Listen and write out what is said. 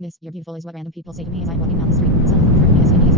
Miss, you're beautiful is what random people say to me as I'm walking down the street. Some of them refer to me as Sadie.